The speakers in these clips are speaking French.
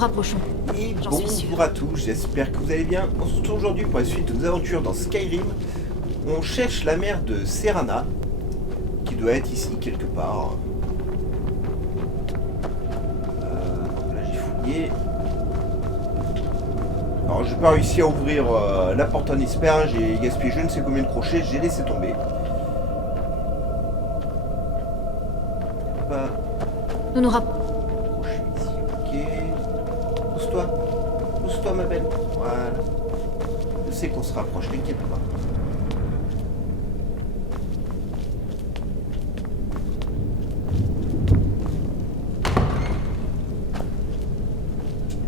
rapprochons. Et J'en suis sûr. bonjour à tous, j'espère que vous allez bien. On se retrouve aujourd'hui pour la suite de nos aventures dans Skyrim. On cherche la mère de Serana, qui doit être ici quelque part. Donc là j'ai fouillé. Alors j'ai pas réussi à ouvrir la porte en espère, j'ai gaspillé je ne sais combien de crochets, j'ai laissé tomber. Pas... Nous nous rapprochons. Pousse-toi ma belle. Voilà. Je sais qu'on se rapproche, t'inquiète pas.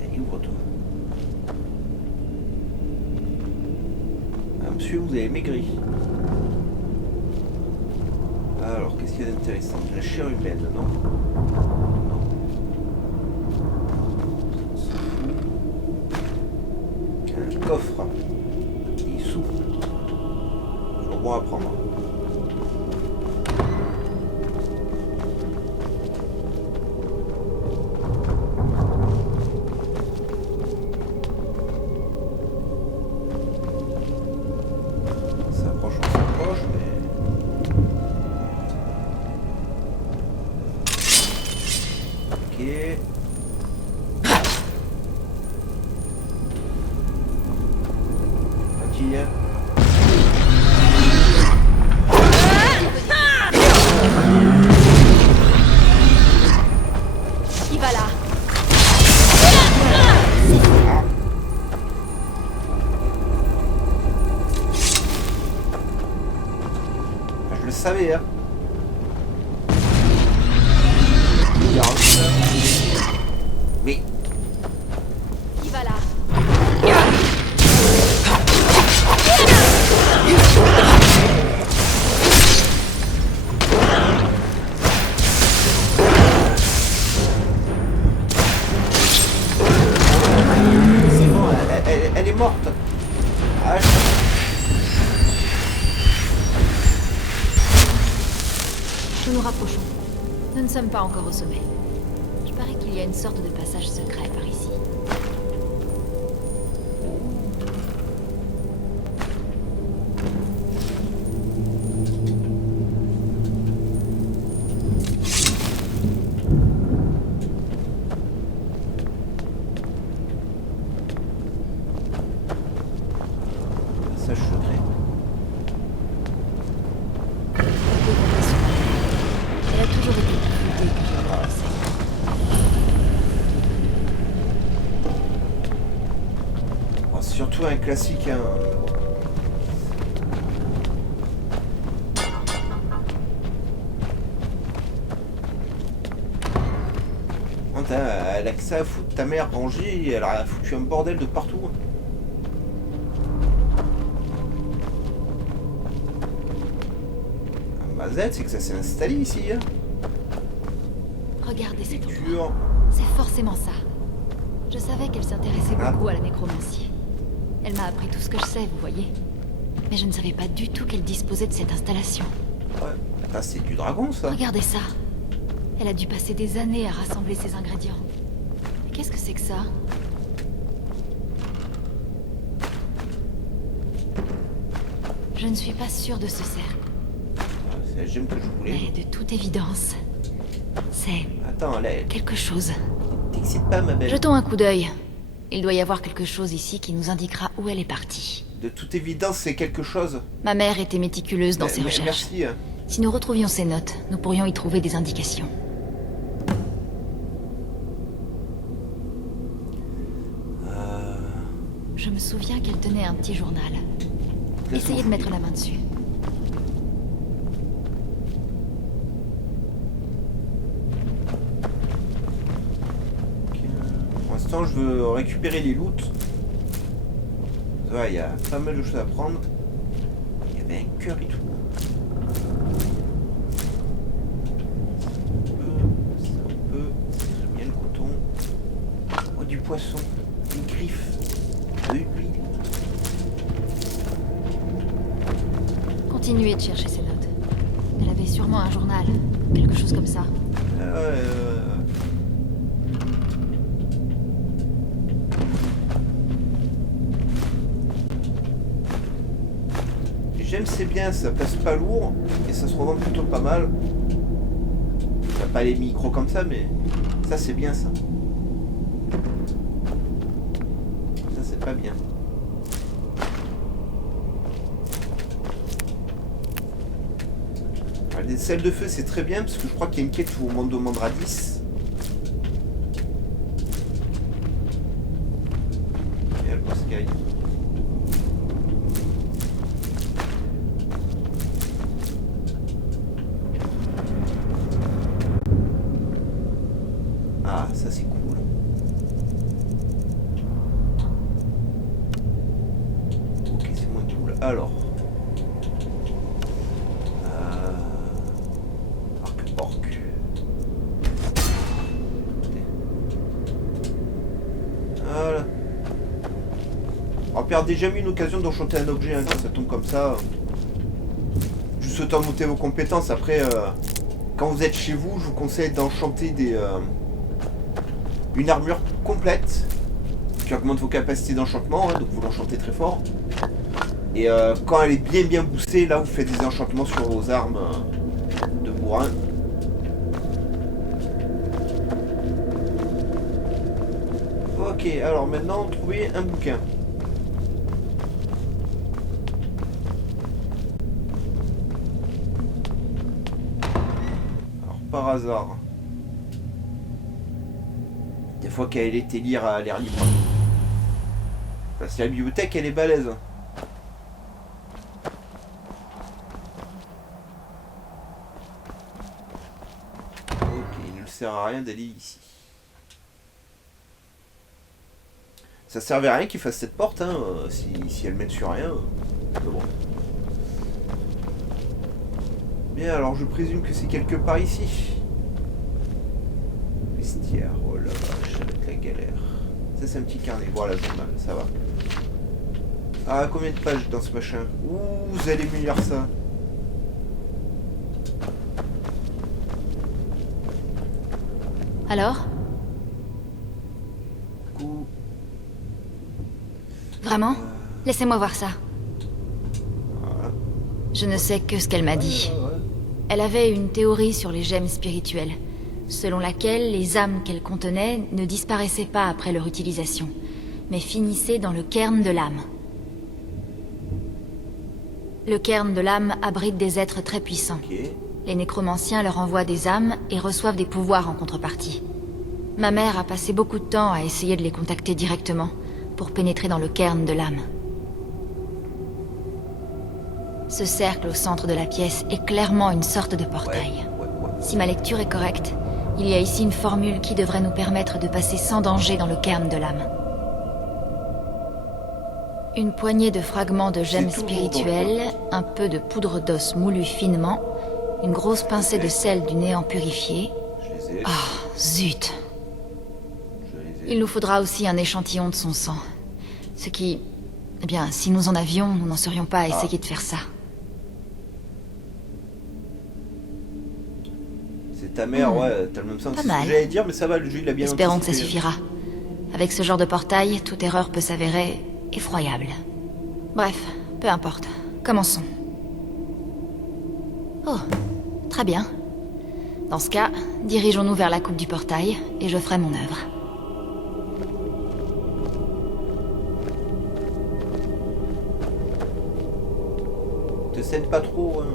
Allez, ouvre-toi. Ah, monsieur, vous avez maigri. Alors, qu'est-ce qu'il y a d'intéressant? De la chair humaine, non? Coffre. Et sous. Toujours bon à prendre. On s'approche, mais... Ok. Il va là. Je le savais, hein. Mais... Il va là. C'est bon, elle est morte. Ah, Nous nous rapprochons. Nous ne sommes pas encore au sommet. Je parie qu'il y a une sorte de passage secret par ici. passage secret. Elle a toujours été plus floutée que je ne le pensais. Oh, c'est surtout un classique, hein. Elle a que ça à foutre, ta mère rangée, elle a foutu un bordel de partout. Ma Z, c'est que ça s'est installé ici. Hein. Regardez cette ombre. Dur. C'est forcément ça. Je savais qu'elle s'intéressait Ah. beaucoup à la nécromancie. Elle m'a appris tout ce que je sais, vous voyez. Mais je ne savais pas du tout qu'elle disposait de cette installation. Ouais. Ah, c'est du dragon, ça. Regardez ça. Elle a dû passer des années à rassembler ces ingrédients. Mais qu'est-ce que c'est que ça? Je ne suis pas sûre de ce cercle. C'est la gemme que je voulais. Mais de toute évidence, c'est Attends, là, quelque chose. t'excite pas, ma belle. Jetons un coup d'œil. Il doit y avoir quelque chose ici qui nous indiquera où elle est partie. De toute évidence, c'est quelque chose. Ma mère était méticuleuse dans ses Mais recherches. merci. Hein. Si nous retrouvions ces notes, nous pourrions y trouver des indications. Je me souviens qu'elle tenait un petit journal. Essayez de mettre la main dessus. Pour l'instant, je veux récupérer les loots. Ouais, il y a pas mal de choses à prendre. Il y avait un cœur et tout. Un peu. J'aime bien le coton. Oh, du poisson. Des griffes. De l'huile. Continuez de chercher ces notes. Elle avait sûrement un journal, quelque chose comme ça. J'aime, c'est bien, ça passe pas lourd et ça se revend plutôt pas mal. T'as pas les micros comme ça, mais ça c'est bien ça. Ça c'est pas bien. Alors, les selles de feu c'est très bien parce que je crois qu'il y a une quête où on demandera 10. Et le boss guy. Ah, ça c'est cool. Ok, c'est moins cool. Alors. Arc-porc. Voilà. On perd déjà mis une occasion d'enchanter un objet hein, quand ça tombe comme ça. Juste autant monter vos compétences. Après, quand vous êtes chez vous, je vous conseille d'enchanter une armure complète qui augmente vos capacités d'enchantement, hein, donc vous l'enchantez très fort. Et quand elle est bien boostée, là vous faites des enchantements sur vos armes de bourrin. Ok, alors maintenant trouver un bouquin. Alors par hasard. Des fois qu'elle était lire à l'air libre. Parce que la bibliothèque elle est balèze. Ok, il ne sert à rien d'aller ici. Ça servait à rien qu'il fasse cette porte, hein, si elle mène sur rien. Mais bon. Bien, alors je présume que c'est quelque part ici. Vestiaire, oh la vache, ça va être la galère. Ça c'est un petit carnet, voilà, journal, ça va. Ah, combien de pages dans ce machin? Ouh, vous allez me lire ça. Alors? Coup. Vraiment? Laissez-moi voir ça. Voilà. Je ne sais que ce qu'elle m'a dit. Ouais. Elle avait une théorie sur les gemmes spirituelles, selon laquelle les âmes qu'elles contenaient ne disparaissaient pas après leur utilisation, mais finissaient dans le cairn de l'âme. Le cairn de l'âme abrite des êtres très puissants. Ok. Les nécromanciens leur envoient des âmes et reçoivent des pouvoirs en contrepartie. Ma mère a passé beaucoup de temps à essayer de les contacter directement, pour pénétrer dans le cairn de l'âme. Ce cercle au centre de la pièce est clairement une sorte de portail. Ouais. Si ma lecture est correcte, il y a ici une formule qui devrait nous permettre de passer sans danger dans le cairn de l'âme. Une poignée de fragments de gemmes C'est tout spirituelles, un peu de poudre d'os moulu finement, une grosse pincée de sel du néant purifié. Je les ai. Ah, zut! Je les ai. Il nous faudra aussi un échantillon de son sang. Ce qui... Eh bien, si nous en avions, nous n'en serions pas à essayer de faire ça. C'est ta mère, ouais, t'as le même sens. Pas C'est ce mal. que j'allais dire, mais ça va, le jeu il a bien Espérons que ça anticipé. suffira. Avec ce genre de portail, toute erreur peut s'avérer effroyable. Bref, peu importe. Commençons. Oh, très bien. Dans ce cas, dirigeons-nous vers la coupe du portail, et je ferai mon œuvre. Te cède pas trop. Hein.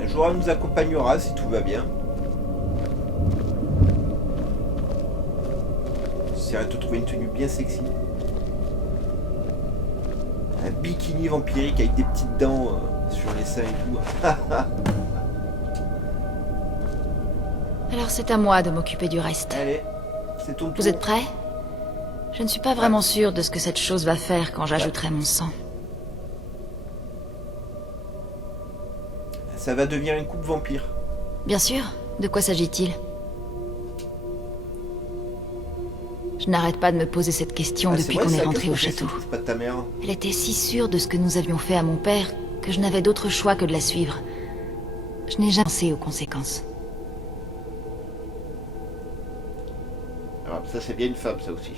Un jour elle nous accompagnera si tout va bien. J'essaierai de te trouver une tenue bien sexy. Un bikini vampirique avec des petites dents sur les seins et tout. Alors c'est à moi de m'occuper du reste. Allez, c'est ton tour. Vous êtes prêts? Je ne suis pas vraiment sûre de ce que cette chose va faire quand j'ajouterai mon sang. Ça va devenir une coupe vampire. Bien sûr. De quoi s'agit-il? Je n'arrête pas de me poser cette question C'est depuis vrai, qu'on c'est est la rentré question au que je château. sais, c'est pas de ta mère. Elle était si sûre de ce que nous avions fait à mon père que je n'avais d'autre choix que de la suivre. Je n'ai jamais pensé aux conséquences. Alors, ça c'est bien une femme, ça aussi.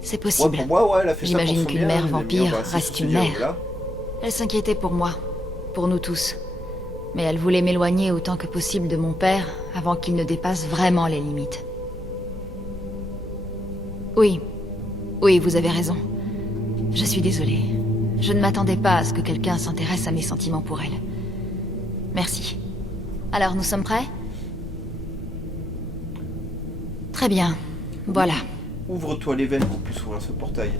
C'est Ouais, possible. pour moi, ouais, elle a fait ça pour J'imagine son qu'une bien, mère elle aime bien vampire embrasser reste son une diable, mère. là. Elle s'inquiétait pour moi, pour nous tous. Mais elle voulait m'éloigner autant que possible de mon père avant qu'il ne dépasse vraiment les limites. Oui, oui, vous avez raison. Je suis désolée. Je ne m'attendais pas à ce que quelqu'un s'intéresse à mes sentiments pour elle. Merci. Alors, nous sommes prêts? Très bien. Voilà. Ouvre-toi les veines qu'on puisse ouvrir ce portail.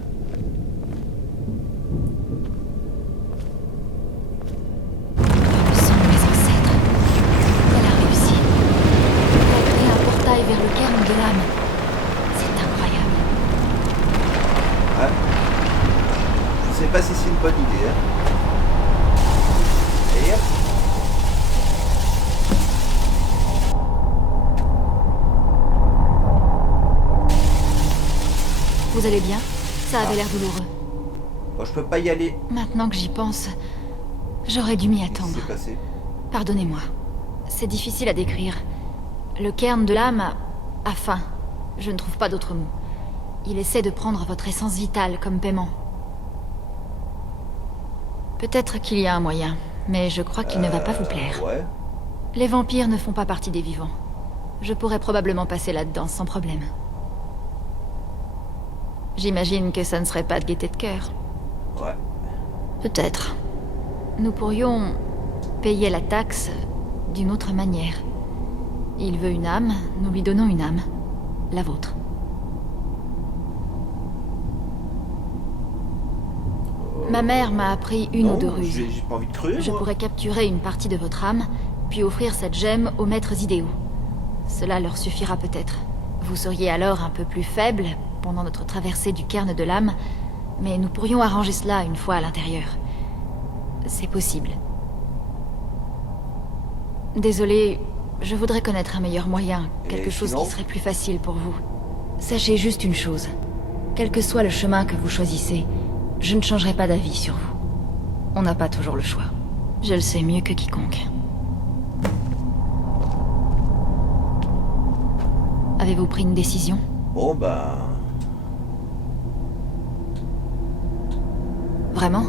Le sang de mes ancêtres. Elle a réussi. Elle a créé un portail vers le cairn de l'âme. C'est incroyable. Ouais. Je sais pas si c'est une bonne idée. Hein. Et hop. Vous allez bien? Ça avait l'air douloureux. Bon, je peux pas y aller. Maintenant que j'y pense, j'aurais dû m'y Qu'est-ce qui attendre. s'est passé? Pardonnez-moi. C'est difficile à décrire. Le cairn de l'âme a faim. Je ne trouve pas d'autre mot. Il essaie de prendre votre essence vitale comme paiement. Peut-être qu'il y a un moyen, mais je crois qu'il ne va pas vous plaire. Ouais. Les vampires ne font pas partie des vivants. Je pourrais probablement passer là-dedans sans problème. J'imagine que ça ne serait pas de gaieté de cœur. Ouais. Peut-être. Nous pourrions payer la taxe d'une autre manière. Il veut une âme, nous lui donnons une âme. La vôtre. Ma mère m'a appris une Non, ou deux ruses. j'ai pas envie de crever, Je moi. pourrais capturer une partie de votre âme, puis offrir cette gemme aux maîtres idéaux. Cela leur suffira peut-être. Vous seriez alors un peu plus faible pendant notre traversée du cairn de l'âme, mais nous pourrions arranger cela une fois à l'intérieur. C'est possible. Désolé, je voudrais connaître un meilleur moyen, quelque chose sinon qui serait plus facile pour vous. Sachez juste une chose. Quel que soit le chemin que vous choisissez, je ne changerai pas d'avis sur vous. On n'a pas toujours le choix. Je le sais mieux que quiconque. Avez-vous pris une décision? Bon, bah... Vraiment?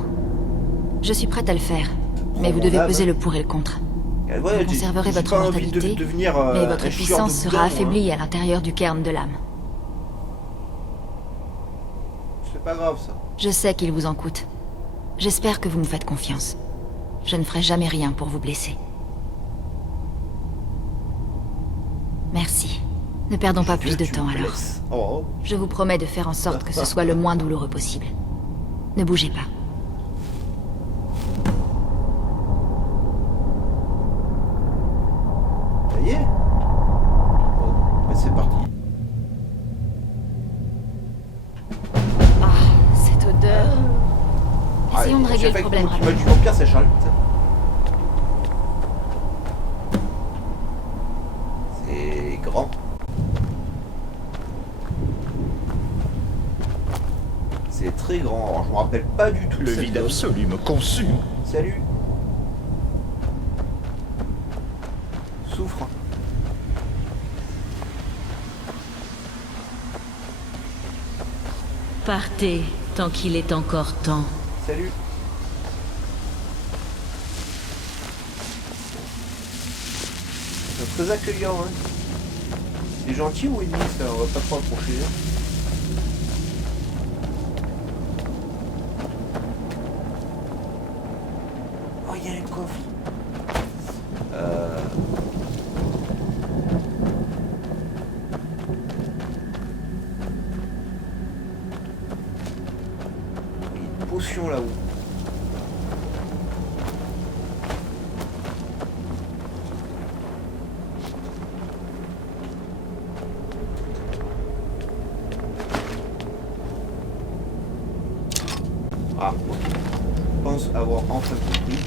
Je suis prête à le faire. Mais vous mon devez âme. peser le pour et le contre. Ouais, Vous conserverez j'ai votre pas envie de mortalité, devenir, mais un votre chieur puissance de sera boudin, moi, affaiblie à l'intérieur du cairn de l'âme. C'est pas grave, ça. Je sais qu'il vous en coûte. J'espère que vous me faites confiance. Je ne ferai jamais rien pour vous blesser. Merci. Ne perdons pas plus de Tu temps me alors. blesses. Oh. Je vous promets de faire en sorte que ce soit le moins douloureux possible. Ne bougez pas. Ça y est. Bon, bah c'est parti. Ah, cette odeur. Essayons de Ah, régler j'ai le fait problème que tu m'as rapidement. du vampire, ça charge. C'est grand. C'est très grand. Alors, je me rappelle pas du tout de Le cette vide zone. absolu me consume. Salut. Souffre. Partez, tant qu'il est encore temps. Salut. C'est très accueillant, hein. C'est gentil ou ennemi, ça? On va pas trop approcher. Hein. Oh, il y a un coffre. Il y a une potion là-haut. Ah, ok. Je pense avoir enfin compris.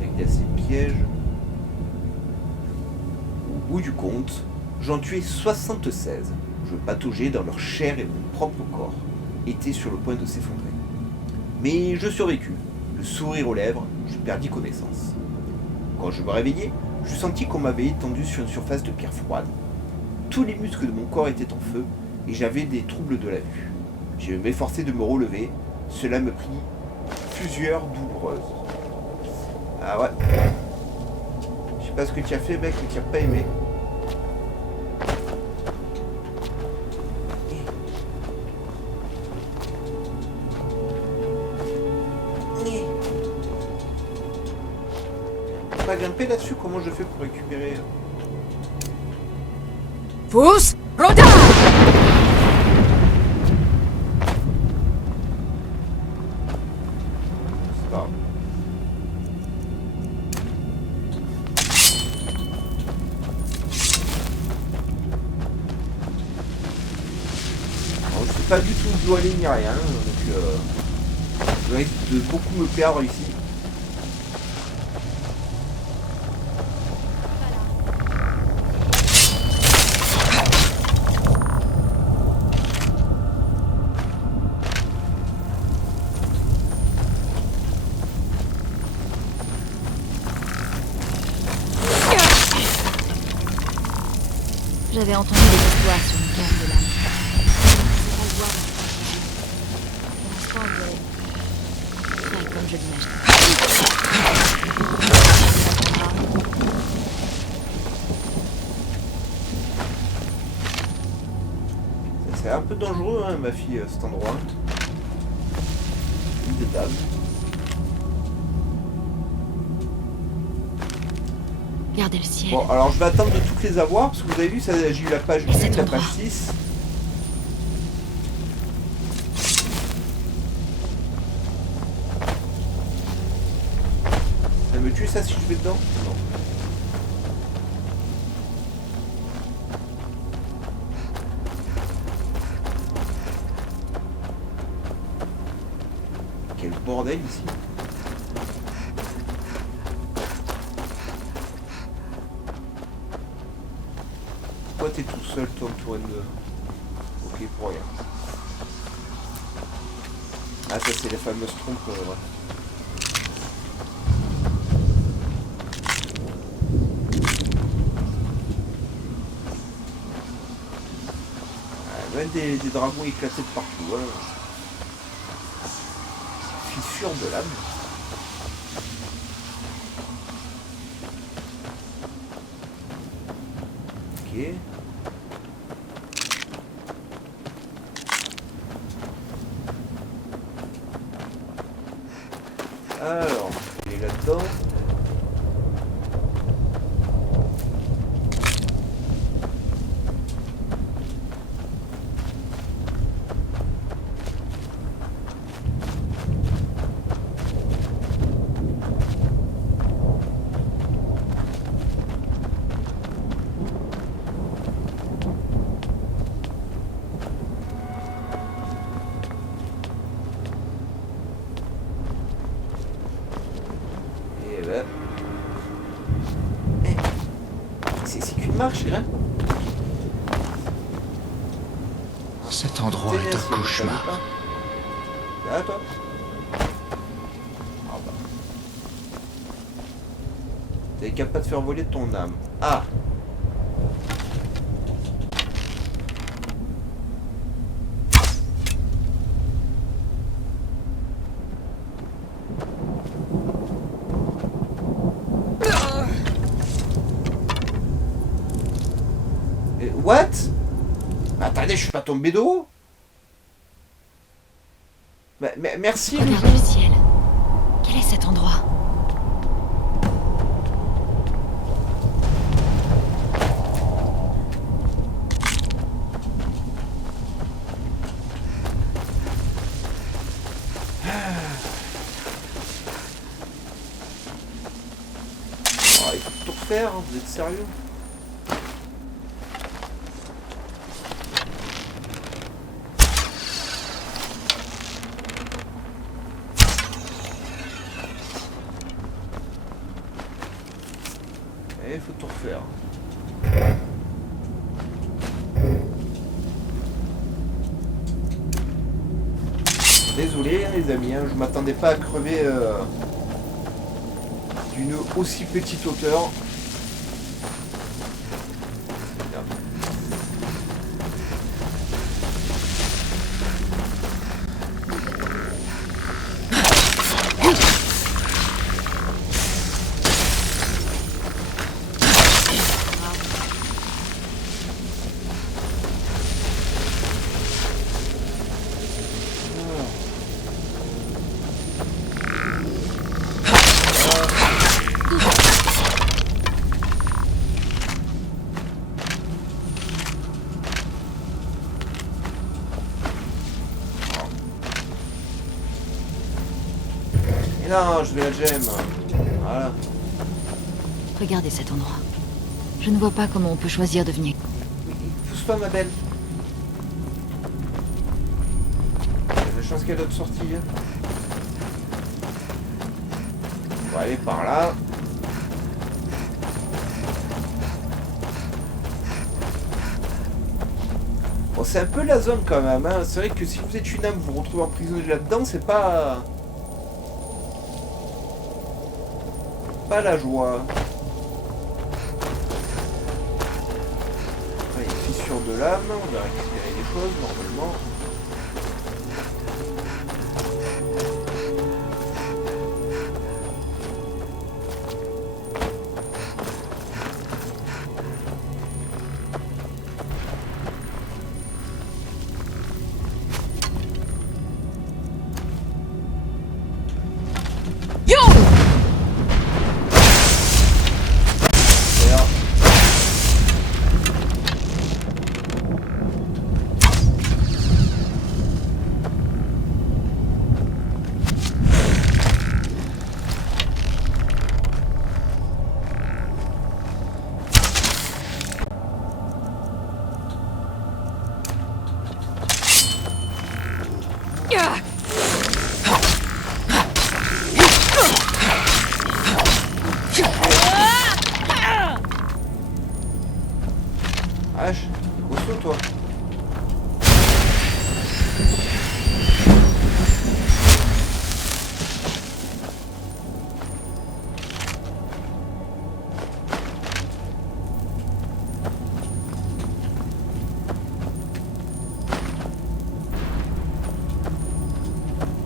Avec ces pièges. bout du compte, j'en tuais 76. Je pataugeais dans leur chair et mon propre corps était sur le point de s'effondrer. Mais je survécus, le sourire aux lèvres, je perdis connaissance. Quand je me réveillai, je sentis qu'on m'avait étendu sur une surface de pierre froide. Tous les muscles de mon corps étaient en feu et j'avais des troubles de la vue. Je m'efforçais de me relever, cela me prit plusieurs douloureuses. Ah ouais. Je sais pas ce que tu as fait, mec, mais tu n'as pas aimé. Pas grimper là-dessus, comment je fais pour récupérer? Fus Roda! C'est pas grave. Alors, je sais pas du tout où je dois aller ni rien, donc je risque de beaucoup me perdre ici. J'avais entendu des histoires sur le cairn de l'âme. Pour l'instant, on dirait comme je l'imagine. C'est un peu dangereux, hein, ma fille, cet endroit. Une de table. Regardez le ciel. Bon, alors je vais attendre de toutes les avoir, parce que vous avez vu, ça, j'ai eu la page Et 8, cet la endroit. page 6. Ça me tue ça si je vais dedans? Non. Quel bordel ici. Pourquoi t'es tout seul, toi, entouré de... Ok, pour rien. Ah, ça, c'est les fameuses trompes, ouais. Ah, même des dragons éclatés de partout, hein. Fissure de l'âme. Ok. Alors, il est là-dedans. Et ben... Eh, c'est qu'une marche, grimpe. Cet endroit est un cauchemar. Là, toi. Ah bah. T'es capable de faire voler ton âme. Ah. What? Mais attendez, je suis pas tombé de haut. Mais merci. Regardez le ciel. Quel est cet endroit? Oh, il faut tout refaire, hein, vous êtes sérieux? Il faut tout refaire. Désolé hein, les amis, hein, je m'attendais pas à crever d'une aussi petite hauteur. Et non, je vais la gemme. Voilà. Regardez cet endroit. Je ne vois pas comment on peut choisir de venir. Pousse-toi, ma belle. Il y a de la chance qu'il y ait d'autres sorties. On va aller par là. Bon, c'est un peu la zone quand même. Hein. C'est vrai que si vous êtes une âme, vous vous retrouvez emprisonné là-dedans, c'est pas la joie. Après, il y a une fissure de l'âme. On va récupérer des choses normalement. H, costaud toi.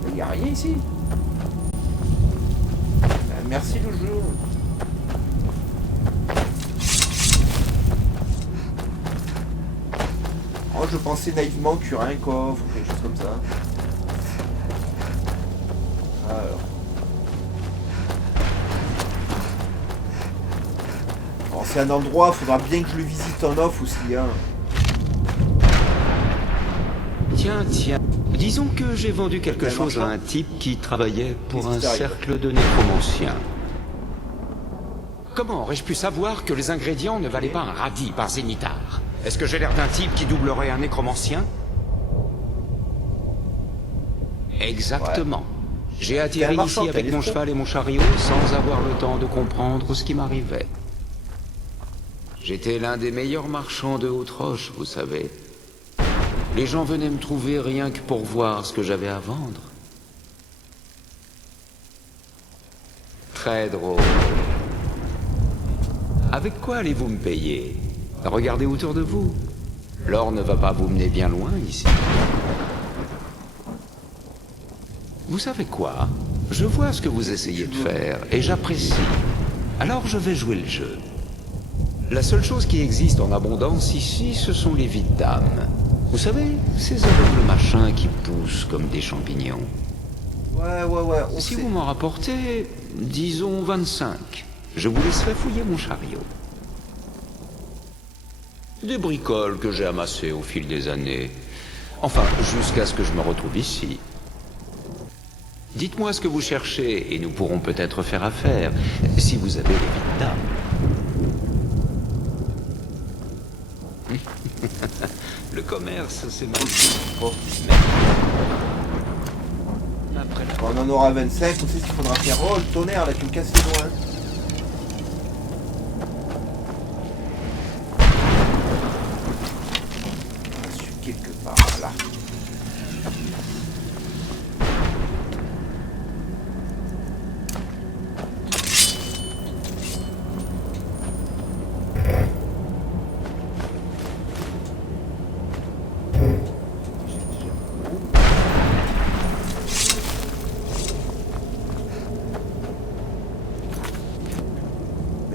Il n'y a rien ici. Merci le jeu. Oh, je pensais naïvement qu'il y aurait un coffre ou quelque chose comme ça. Alors. Bon, c'est un endroit, faudra bien que je le visite en off aussi. Hein. Tiens. Disons que j'ai vendu quelque chose à un type qui travaillait pour un cercle de nécromanciens. Comment aurais-je pu savoir que les ingrédients ne valaient pas un radis par Zénitar? Est-ce que j'ai l'air d'un type qui doublerait un nécromancien? Exactement. J'ai atterri ici avec mon cheval et mon chariot sans avoir le temps de comprendre ce qui m'arrivait. J'étais l'un des meilleurs marchands de Haute-Roche, vous savez. Les gens venaient me trouver rien que pour voir ce que j'avais à vendre. Très drôle. Avec quoi allez-vous me payer? Regardez autour de vous. L'or ne va pas vous mener bien loin ici. Vous savez quoi? Je vois ce que vous essayez de faire et j'apprécie. Alors je vais jouer le jeu. La seule chose qui existe en abondance ici, ce sont les vides d'âme. Vous savez, ces horribles machins qui poussent comme des champignons. Ouais. Si vous m'en rapportez, disons 25, je vous laisserai fouiller mon chariot. Des bricoles que j'ai amassées au fil des années. Enfin, jusqu'à ce que je me retrouve ici. Dites-moi ce que vous cherchez et nous pourrons peut-être faire affaire, si vous avez les vides d'âme. Le commerce, c'est mal. Oh. Après la... On en aura 25, on sait ce qu'il faudra faire. Oh, le tonnerre, là, tu me casses les doigts. Hein.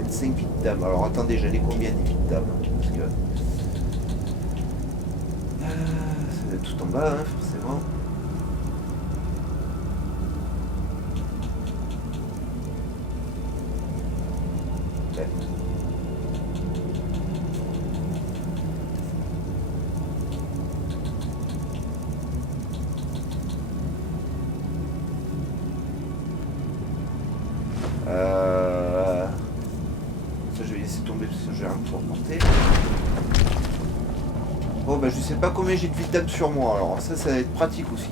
25 vies de dame. Alors attendez, j'en ai combien de vies de dame? Parce que... ça va être tout en bas, hein, forcément. Ouais. Ça je vais laisser tomber parce que j'ai rien pour porter. Bon bah je sais pas combien j'ai de vie de dame sur moi, alors ça va être pratique aussi.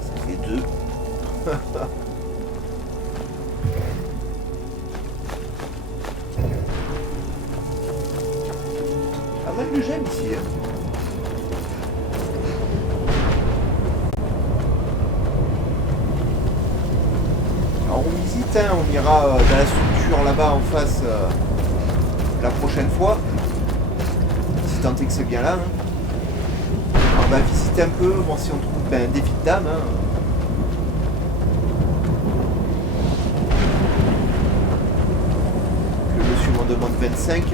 Ça fait 2. Pas mal de gemmes ici, hein. Alors on visite, hein, on ira dans la structure là-bas en face la prochaine fois. Si tant est que c'est bien là. Hein. On va visiter un peu, voir si on trouve des vies de dame. Hein. Le monsieur m'en demande 25.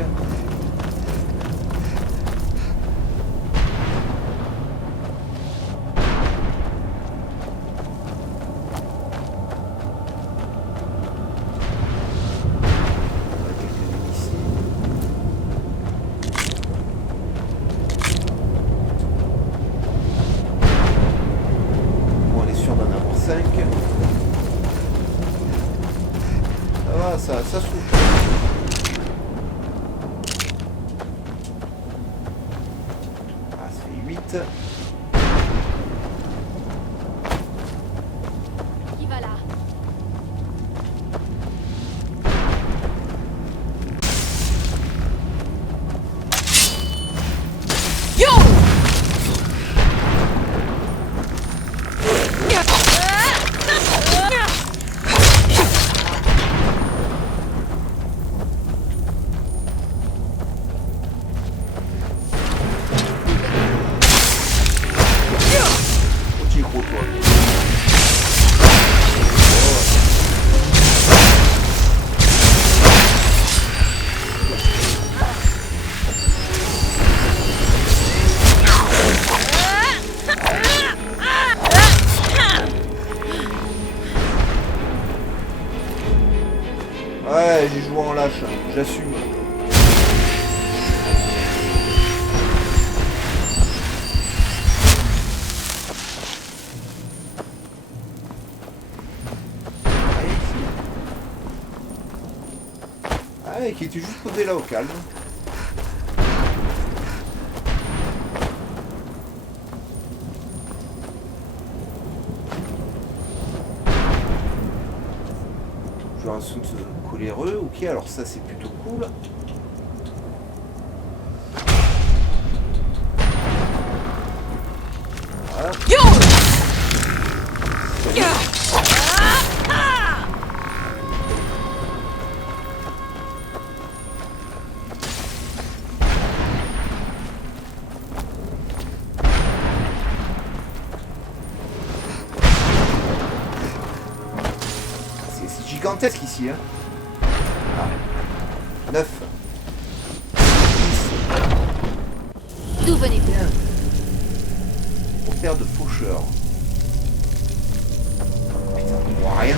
Ça s'ouvre. Ah, ça fait 8. Qui va là? Ouais, j'ai joué en lâche, j'assume. Ah, qui était juste posé là au calme. Genre un son coléreux, ok, alors ça c'est plutôt cool. Voilà. C'est gigantesque ici, hein. Ah. 9. D'où venez-vous? Repère de faucheur. Putain, on voit rien.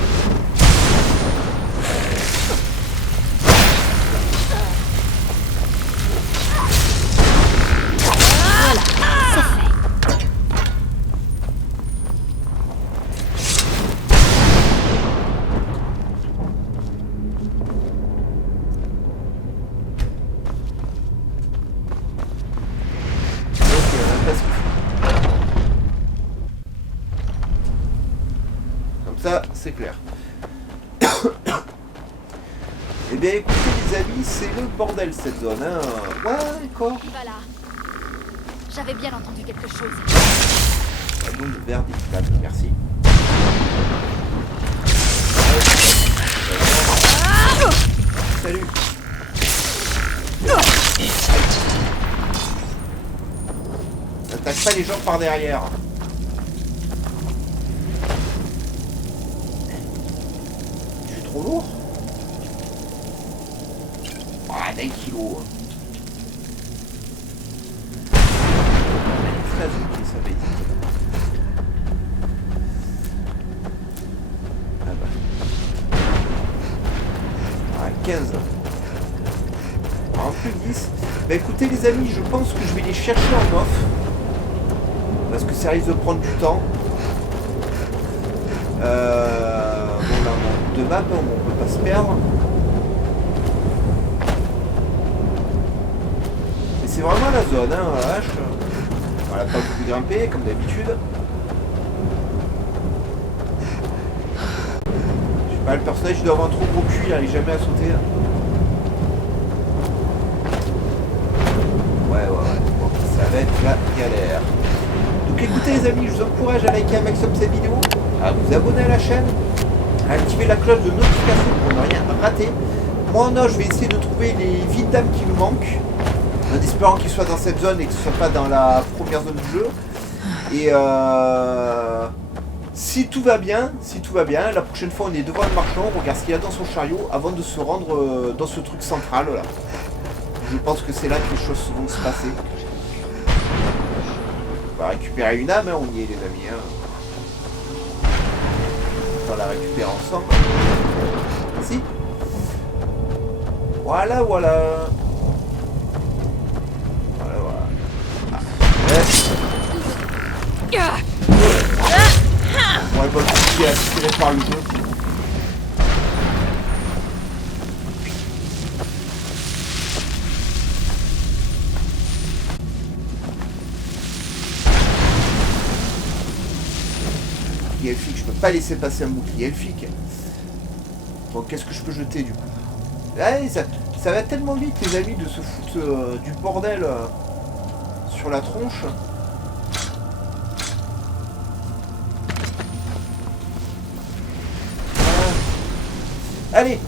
Ça, c'est clair. Eh bien, écoutez, les amis, c'est le bordel cette zone. Hein. Ouais, d'accord. Qui va là? J'avais bien entendu quelque chose. Ballon de verre d'équitable, merci. Salut. J'attaque pas les gens par derrière. Je suis trop lourd. Ah, 9 kilos. Très ok, ça va être. Ah bah. Ah, 15. En plus 10. Bah écoutez les amis, je pense que je vais les chercher en off. Parce que ça risque de prendre du temps. Bon là on a deux maps, on peut pas se perdre. Mais c'est vraiment la zone, hein, la vache. Voilà, pas beaucoup grimper, comme d'habitude. Je sais pas, le personnage il doit avoir un trop gros cul, il arrive jamais à sauter. Là. Ouais. Bon, ça va être la galère. Donc écoutez les amis, je vous encourage à liker un maximum cette vidéo, à vous abonner à la chaîne, à activer la cloche de notification pour ne rien rater. Moi en je vais essayer de trouver les vides d'âme qui nous manquent, en espérant qu'ils soient dans cette zone et que ce ne soit pas dans la première zone du jeu. Et si tout va bien, la prochaine fois on est devant le marchand, on regarde ce qu'il y a dans son chariot avant de se rendre dans ce truc central là. Je pense que c'est là que les choses vont se passer. On va récupérer une âme, hein, on y est les amis. Hein. On va la récupérer ensemble. Merci. Voilà. Ah. On va pas le aspirer par le jeu. Elfique, je peux pas laisser passer un bouclier elfique. Bon, qu'est-ce que je peux jeter du coup? Allez, ça va tellement vite les amis de se foutre du bordel sur la tronche. Allez.